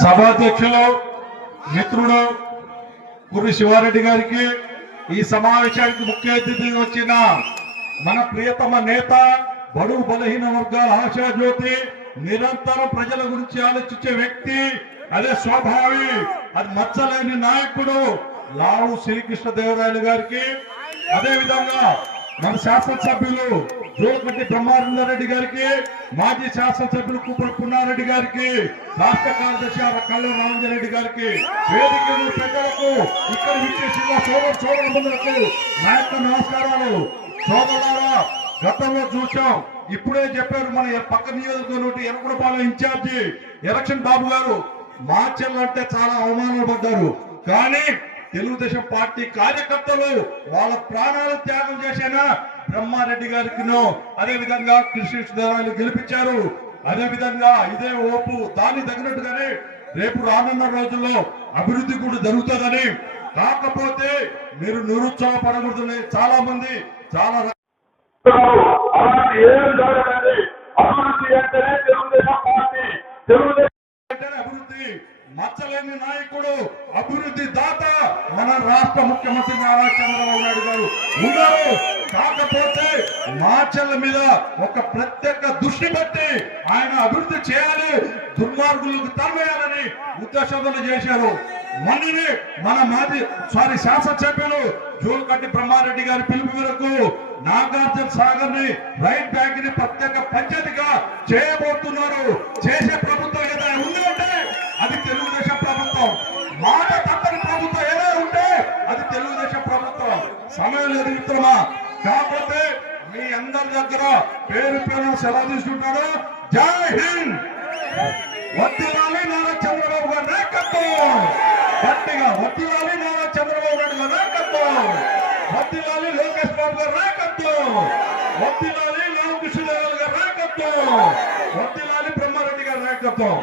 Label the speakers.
Speaker 1: సభాధ్యక్షులు మిత్రుడు గురు శివారెడ్డి గారికి ఈ సమావేశానికి ముఖ్య అతిథిగా వచ్చిన మన ప్రియతమ నేత బడుగు బలహీన వర్గాల ఆశాజ్యోతి నిరంతరం ప్రజల గురించి ఆలోచించే వ్యక్తి అదే స్వభావి అది మచ్చలేని నాయకుడు లావు శ్రీకృష్ణ దేవరాయలు గారికి. అదే విధంగా మన శాసనసభ్యులు జోలకట్టి బ్రహ్మానందరెడ్డి గారికి మాజీ శాసనసభ్యులు కుప్పల పున్నారెడ్డి గారికి రాష్ట్ర కార్యదర్శి కళ్ళు రామచంద్రెడ్డి గారికి వేదిక మీద ప్రజలకు ఇక్కడ విచ్చేసిన సోదర సోదరులకు నా యొక్క నమస్కారాలు. సోదరులారా గతంలో చూసాం ఇప్పుడే చెప్పారు మన పక్క నియోజకవర్గం ఎనకుడపాలెం ఇన్ఛార్జి ఎలక్షన్ బాబు గారు మార్చల్ అంటే చాలా అవమానాలు పడ్డారు కానీ తెలుగుదేశం పార్టీ కార్యకర్తలు వాళ్ళ ప్రాణాలు త్యాగం చేసిన బ్రహ్మారెడ్డి గారికి అదే విధంగా కృష్ణ గెలిపించారు. అదే విధంగా ఇదే ఓపు దాన్ని తగినట్టుగానే రేపు రానున్న రోజుల్లో అభివృద్ధి కూడా జరుగుతుందని. కాకపోతే మీరు నిరుత్సాహపడకూడదని చాలా మంది చాలా
Speaker 2: అభివృద్ధి అంటేనే తెలుగుదేశం పార్టీ. తెలుగుదేశం
Speaker 1: మచ్చలేని నాయకుడు అభివృద్ధి దాత మన రాష్ట్ర ముఖ్యమంత్రి నారా చంద్రబాబు నాయుడు గారు. ఉన్నారు. కాకపోతే మాచల మీద ఒక ప్రత్యేక దృష్టి పెట్టి ఆయన అభివృద్ధి చేయాలి దుర్మార్గులకు తరవేయాలని ఉద్దేశంతో చేశారు. మొన్ననే మన మాజీ సారీ శాసనసభ్యులు జోల్కట్టి బ్రహ్మారెడ్డి గారి పిలుపు మేరకు నాగార్జున సాగర్ని రైట్ బ్యాంక్ని ప్రత్యేక పంచాయతీగా చేయబోతున్నారు. సమయం లేదు మిత్రమా. కాకపోతే మీ అందరి దగ్గర పేరు పేరు సెలవు తీసుకుంటాడు జై హింద్. వడ్డీలాలి నారా చంద్రబాబు గారి నాయకత్వం. గట్టిగా వడ్డీలాలి నారా చంద్రబాబు నాయుడు గారి నాయకత్వం. వడ్డీలాలి లోకేష్ బాబు గారి నాయకత్వం. వడ్డీలాలి రామకృష్ణదేవరాయలు గారి నాయకత్వం. వడ్డీలాలి బ్రహ్మారెడ్డి గారి నాయకత్వం.